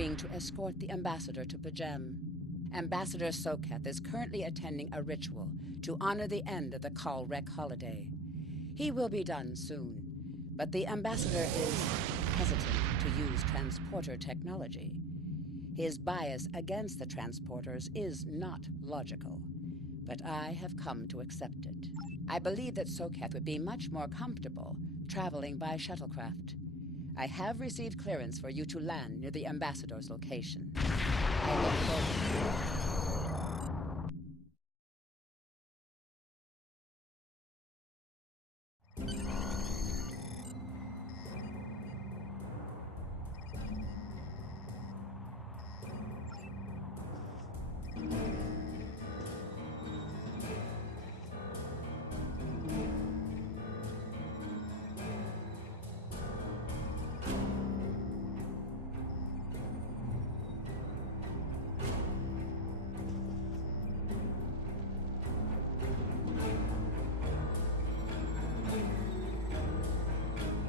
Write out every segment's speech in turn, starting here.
agreeing to escort the ambassador to Pajem. Ambassador Soketh is currently attending a ritual to honor the end of the Kalrek holiday. He will be done soon, but the ambassador is hesitant to use transporter technology. His bias against the transporters is not logical, but I have come to accept it. I believe that Soketh would be much more comfortable traveling by shuttlecraft. I have received clearance for you to land near the ambassador's location. I look forward to it.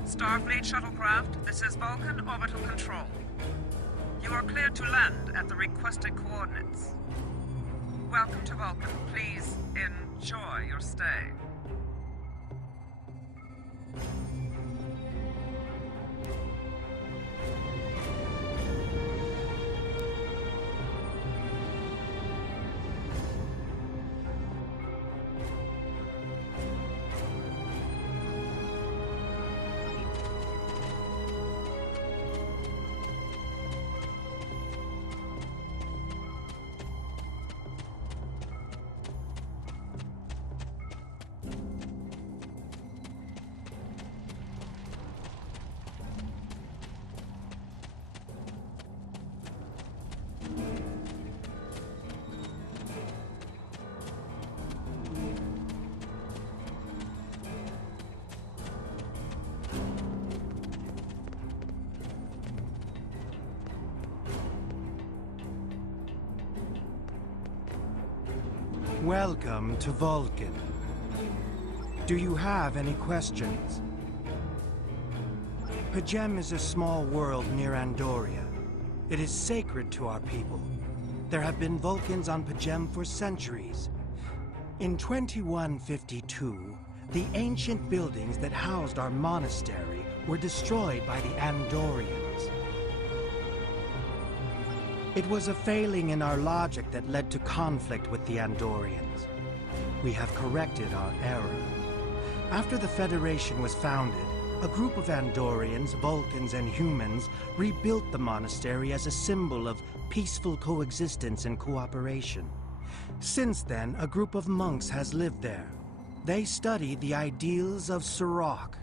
Starfleet shuttlecraft, this is Vulcan Orbital Control. You are cleared to land at the requested coordinates. Welcome to Vulcan. Please enjoy your stay. Welcome to Vulcan. Do you have any questions? Pajem is a small world near Andoria. It is sacred to our people. There have been Vulcans on Pajem for centuries. In 2152, the ancient buildings that housed our monastery were destroyed by the Andorians. It was a failing in our logic that led to conflict with the Andorians. We have corrected our error. After the Federation was founded, a group of Andorians, Vulcans, and humans rebuilt the monastery as a symbol of peaceful coexistence and cooperation. Since then, a group of monks has lived there. They study the ideals of Sirach.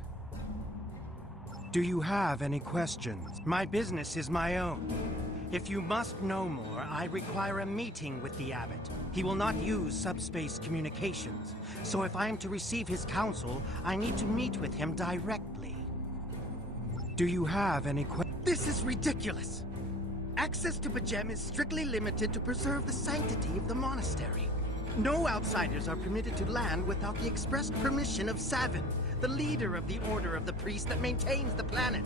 Do you have any questions? My business is my own. If you must know more, I require a meeting with the Abbot. He will not use subspace communications, so if I am to receive his counsel, I need to meet with him directly. Do you have any questions? This is ridiculous! Access to Pajem is strictly limited to preserve the sanctity of the monastery. No outsiders are permitted to land without the express permission of Savin, the leader of the Order of the Priest that maintains the planet.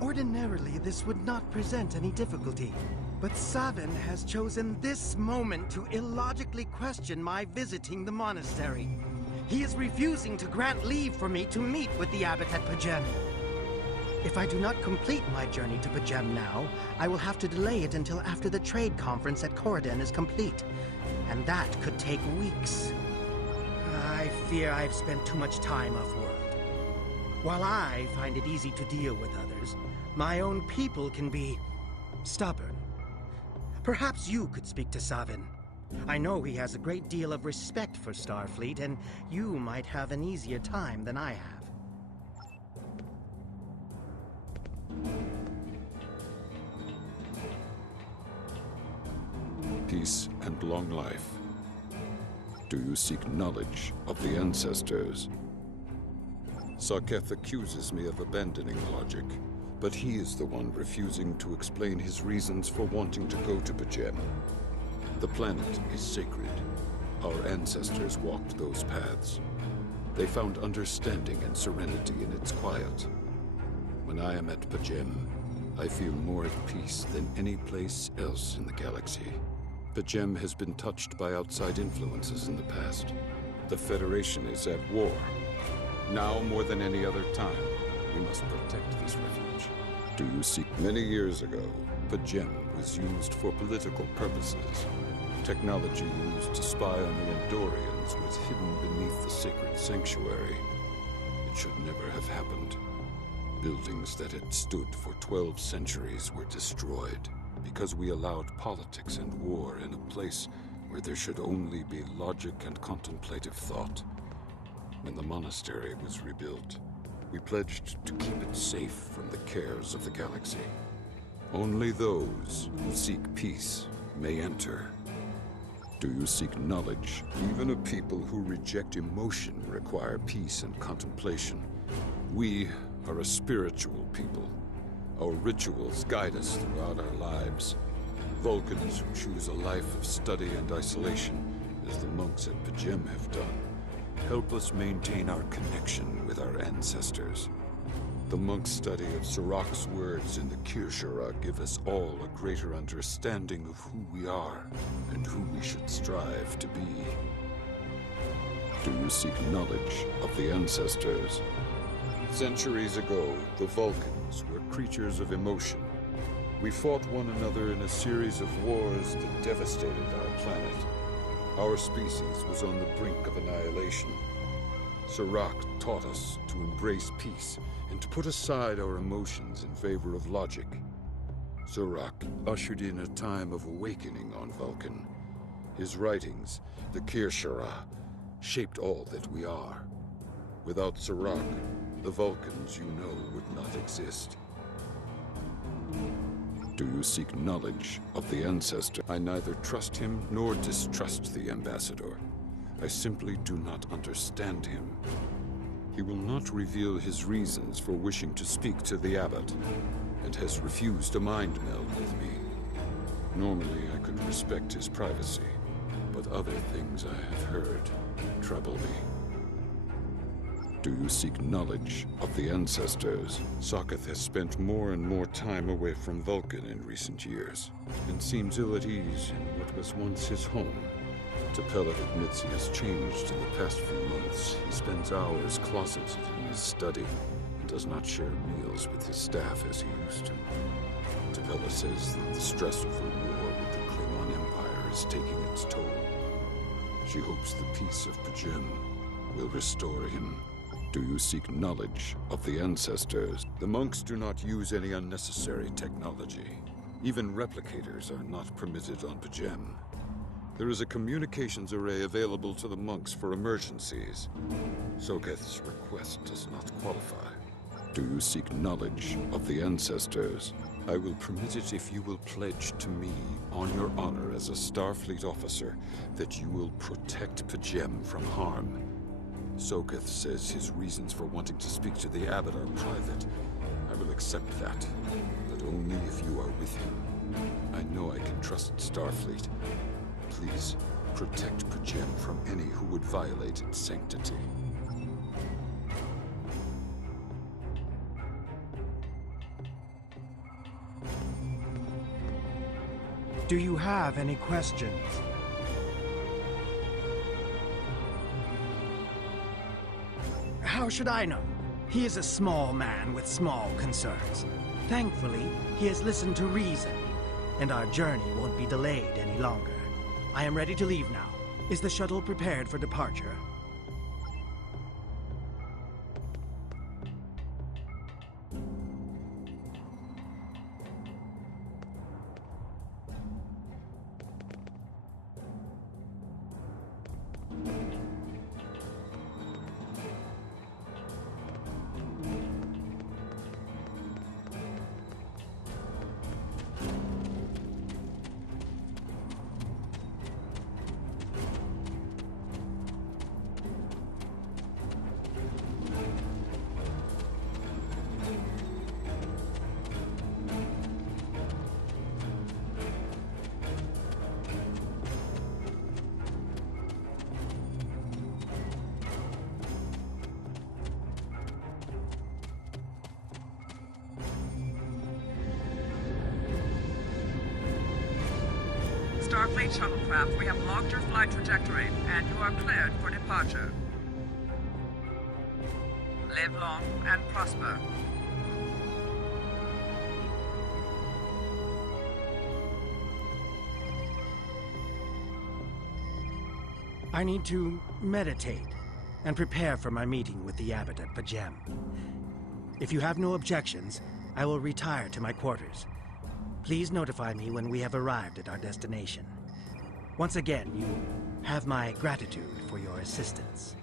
Ordinarily, this would not present any difficulty, but Savin has chosen this moment to illogically question my visiting the monastery. He is refusing to grant leave for me to meet with the Abbot at Pajem. If I do not complete my journey to Pajem now, I will have to delay it until after the trade conference at Coridan is complete, and that could take weeks. I fear I've spent too much time off-world. While I find it easy to deal with others, my own people can be stubborn. Perhaps you could speak to Savin. I know he has a great deal of respect for Starfleet, and you might have an easier time than I have. Peace and long life. Do you seek knowledge of the ancestors? Soketh accuses me of abandoning logic, but he is the one refusing to explain his reasons for wanting to go to Pajem. The planet is sacred. Our ancestors walked those paths. They found understanding and serenity in its quiet. When I am at Pajem, I feel more at peace than any place else in the galaxy. P'Jem has been touched by outside influences in the past. The Federation is at war. Now more than any other time, we must protect this refuge. Do you see? Many years ago, P'Jem was used for political purposes. Technology used to spy on the Andorians was hidden beneath the sacred sanctuary. It should never have happened. Buildings that had stood for 12 centuries were destroyed because we allowed politics and war in a place where there should only be logic and contemplative thought. When the monastery was rebuilt, we pledged to keep it safe from the cares of the galaxy. Only those who seek peace may enter. Do you seek knowledge? Even a people who reject emotion require peace and contemplation. We are a spiritual people. Our rituals guide us throughout our lives. Vulcans who choose a life of study and isolation, as the monks at P'Jem have done, help us maintain our connection with our ancestors. The monk's study of Sirach's words in the Kir'Shara give us all a greater understanding of who we are and who we should strive to be. Do you seek knowledge of the ancestors? Centuries ago, the Vulcans were creatures of emotion. We fought one another in a series of wars that devastated our planet. Our species was on the brink of annihilation. Sirach taught us to embrace peace and to put aside our emotions in favor of logic. Sirach ushered in a time of awakening on Vulcan. His writings, the Kir'Shara, shaped all that we are. Without Sirach, the Vulcans you know would not exist. Do you seek knowledge of the ancestor? I neither trust him nor distrust the ambassador. I simply do not understand him. He will not reveal his reasons for wishing to speak to the abbot, and has refused a mind meld with me. Normally I could respect his privacy, but other things I have heard trouble me. Do you seek knowledge of the ancestors? Sokath has spent more and more time away from Vulcan in recent years, and seems ill at ease in what was once his home. T'Pela admits he has changed in the past few months. He spends hours closeted in his study and does not share meals with his staff as he used to. T'Pela says that the stress of the war with the Klingon Empire is taking its toll. She hopes the peace of P'Jem will restore him. Do you seek knowledge of the ancestors? The monks do not use any unnecessary technology. Even replicators are not permitted on P'Jem. There is a communications array available to the monks for emergencies. Sokath's request does not qualify. Do you seek knowledge of the ancestors? I will permit it if you will pledge to me, on your honor as a Starfleet officer, that you will protect P'Jem from harm. Sokath says his reasons for wanting to speak to the abbot are private. I will accept that, but only if you are with him. I know I can trust Starfleet. Please, protect P'Jem from any who would violate its sanctity. Do you have any questions? How should I know? He is a small man with small concerns. Thankfully, he has listened to reason, and our journey won't be delayed any longer. I am ready to leave now. Is the shuttle prepared for departure? Starfleet shuttlecraft, we have logged your flight trajectory, and you are cleared for departure. Live long and prosper. I need to meditate and prepare for my meeting with the abbot at Pajem. If you have no objections, I will retire to my quarters. Please notify me when we have arrived at our destination. Once again, you have my gratitude for your assistance.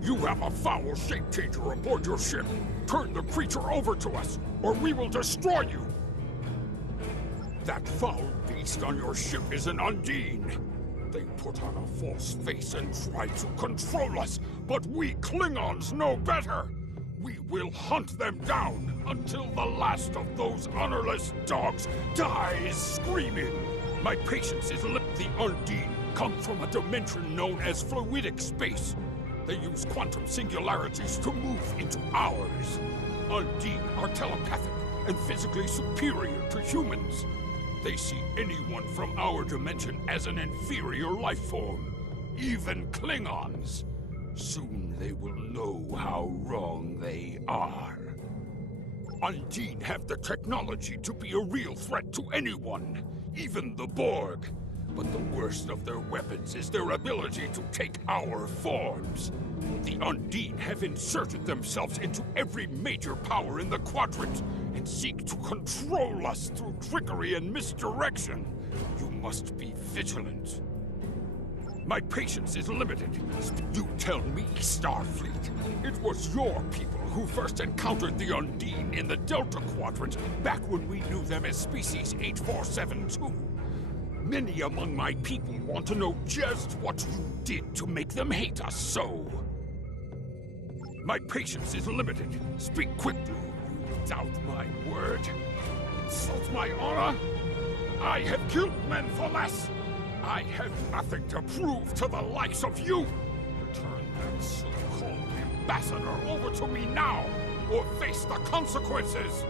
You have a foul shape changer aboard your ship. Turn the creature over to us, or we will destroy you! That foul beast on your ship is an Undine. They put on a false face and try to control us, but we Klingons know better! We will hunt them down until the last of those honorless dogs dies screaming! My patience is lit. The Undine come from a dimension known as fluidic space. They use quantum singularities to move into ours. Undine are telepathic and physically superior to humans. They see anyone from our dimension as an inferior life form, even Klingons. Soon they will know how wrong they are. Undine have the technology to be a real threat to anyone, even the Borg. But the worst of their weapons is their ability to take our forms. The Undine have inserted themselves into every major power in the Quadrant and seek to control us through trickery and misdirection. You must be vigilant. My patience is limited. You tell me, Starfleet. It was your people who first encountered the Undine in the Delta Quadrant back when we knew them as Species 8472. Many among my people want to know just what you did to make them hate us so. My patience is limited. Speak quickly. You doubt my word? Insult my honor? I have killed men for less. I have nothing to prove to the likes of you. Turn that so-called ambassador over to me now, or face the consequences.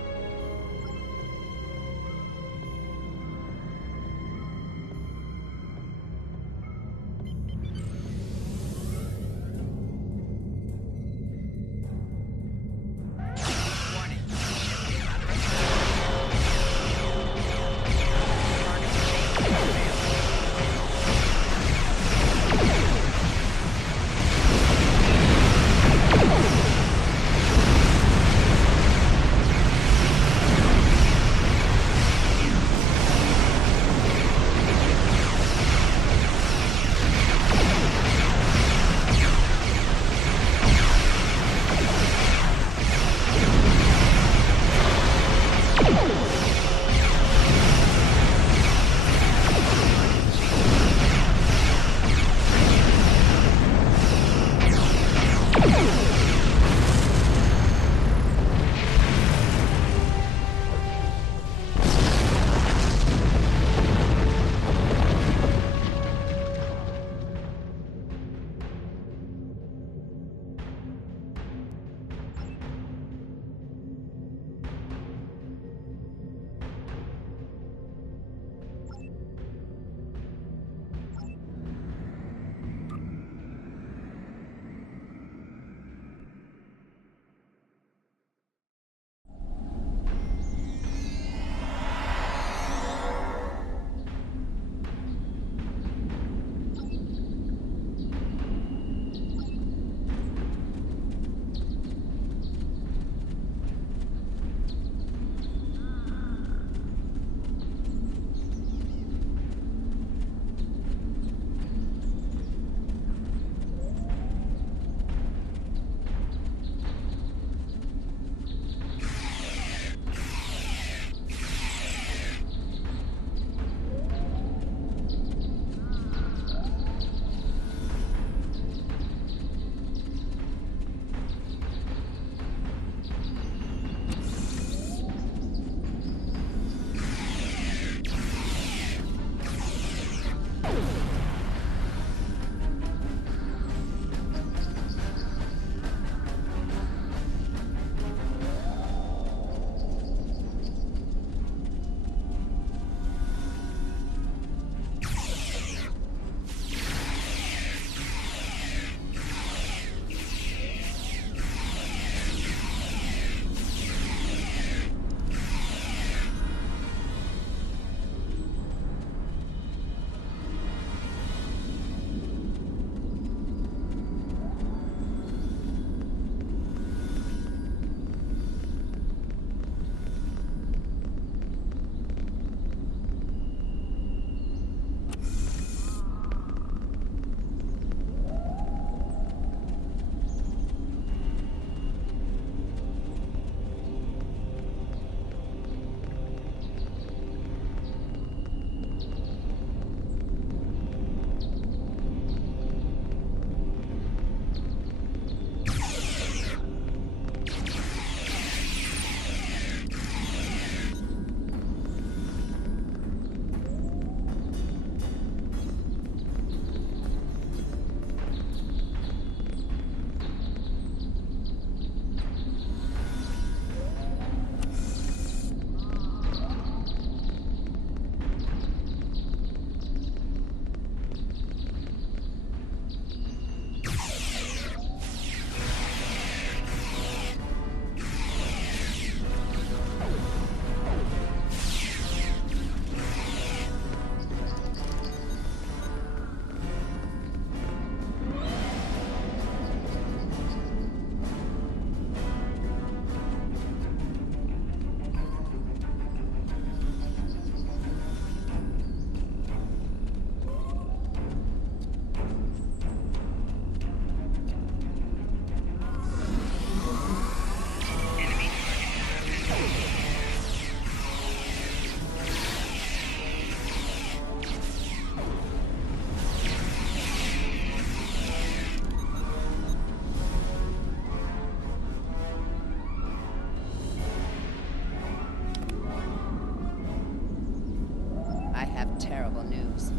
ambassadors.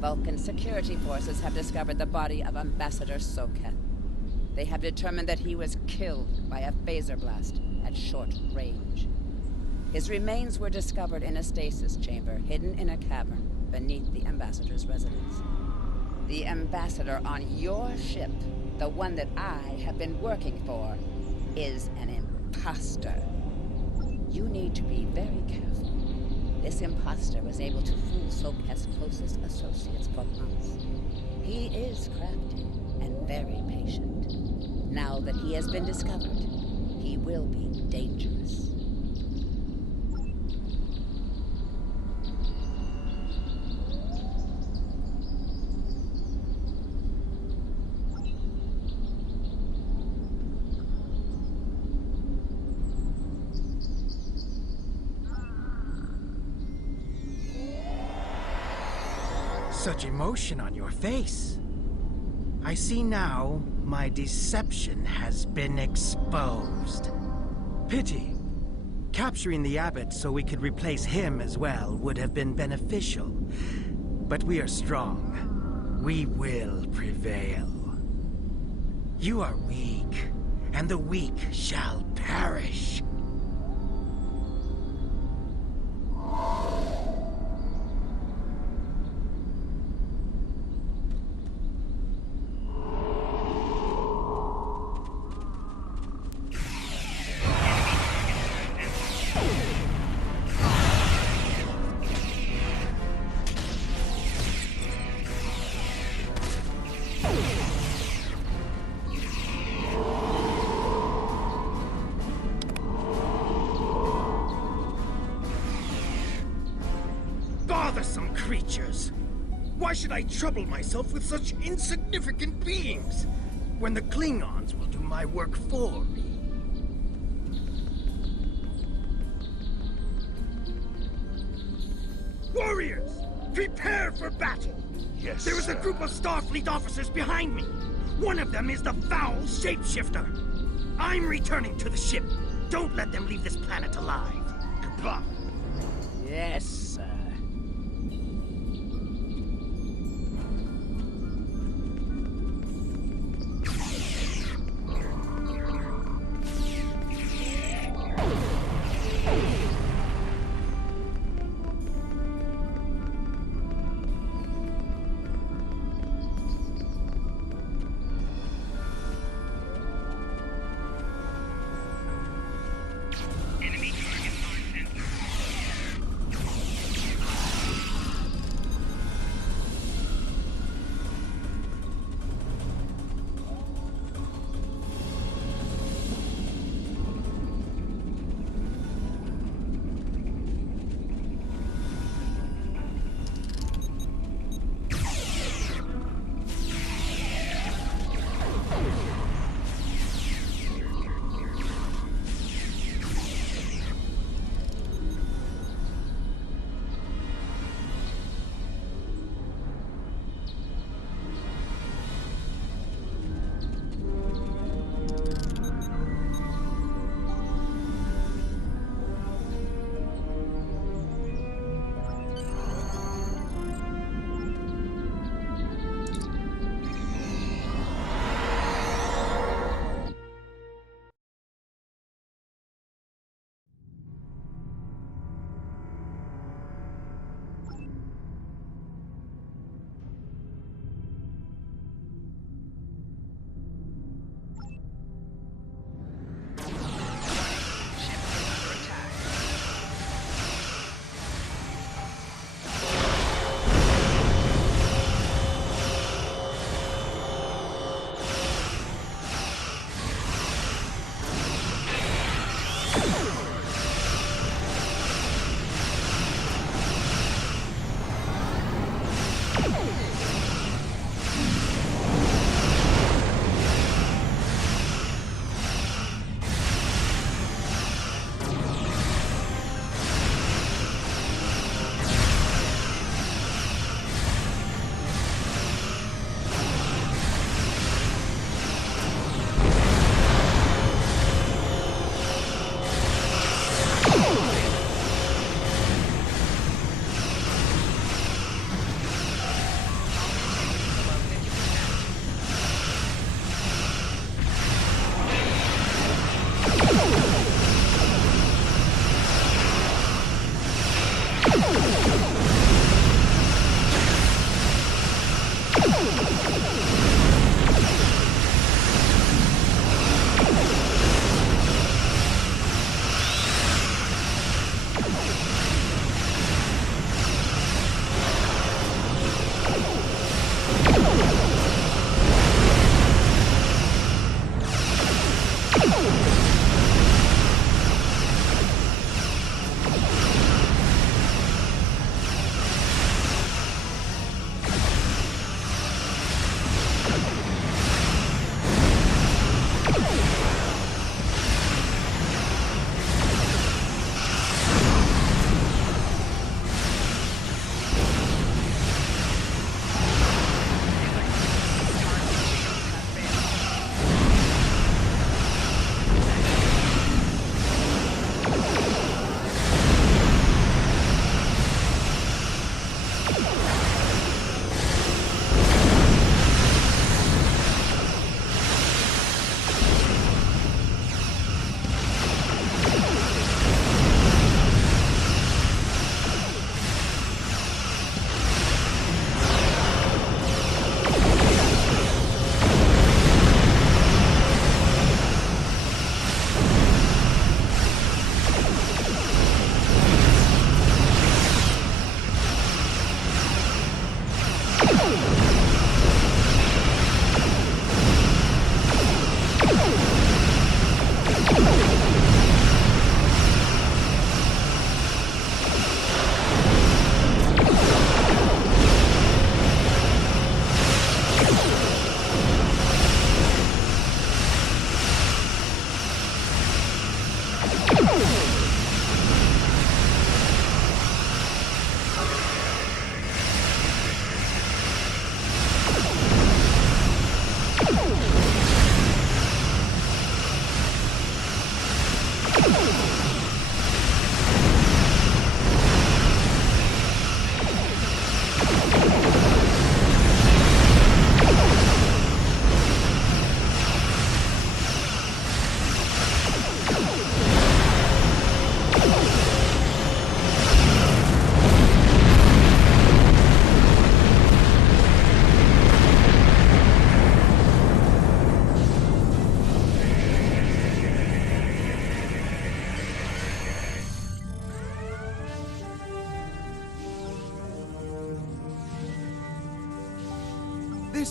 Vulcan security forces have discovered the body of Ambassador Soketh. They have determined that he was killed by a phaser blast at short range. His remains were discovered in a stasis chamber hidden in a cavern beneath the Ambassador's residence. The Ambassador on your ship, the one that I have been working for, is an imposter. You need to be very careful. This imposter was able to fool Soketh's closest associates for months. He is crafty and very patient. Now that he has been discovered, he will be dangerous. Such emotion on your face. I see now my deception has been exposed. Pity. Capturing the abbot so we could replace him as well would have been beneficial. But we are strong. We will prevail. You are weak, and the weak shall perish. Bothersome creatures! Why should I trouble myself with such insignificant beings, when the Klingons will do my work for me? Warriors! Prepare for battle! Yes, There is a sir. group of Starfleet officers behind me. One of them is the foul shapeshifter. I'm returning to the ship. Don't let them leave this planet alive. Goodbye. Yes, sir.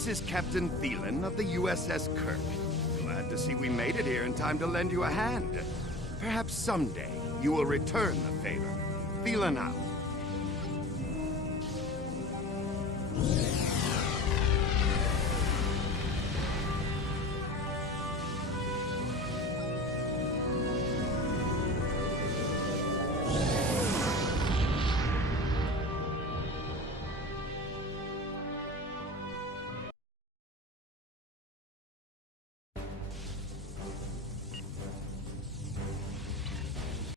This is Captain Thielen of the USS Kirk. Glad to see we made it here in time to lend you a hand. Perhaps someday you will return the favor. Thielen out.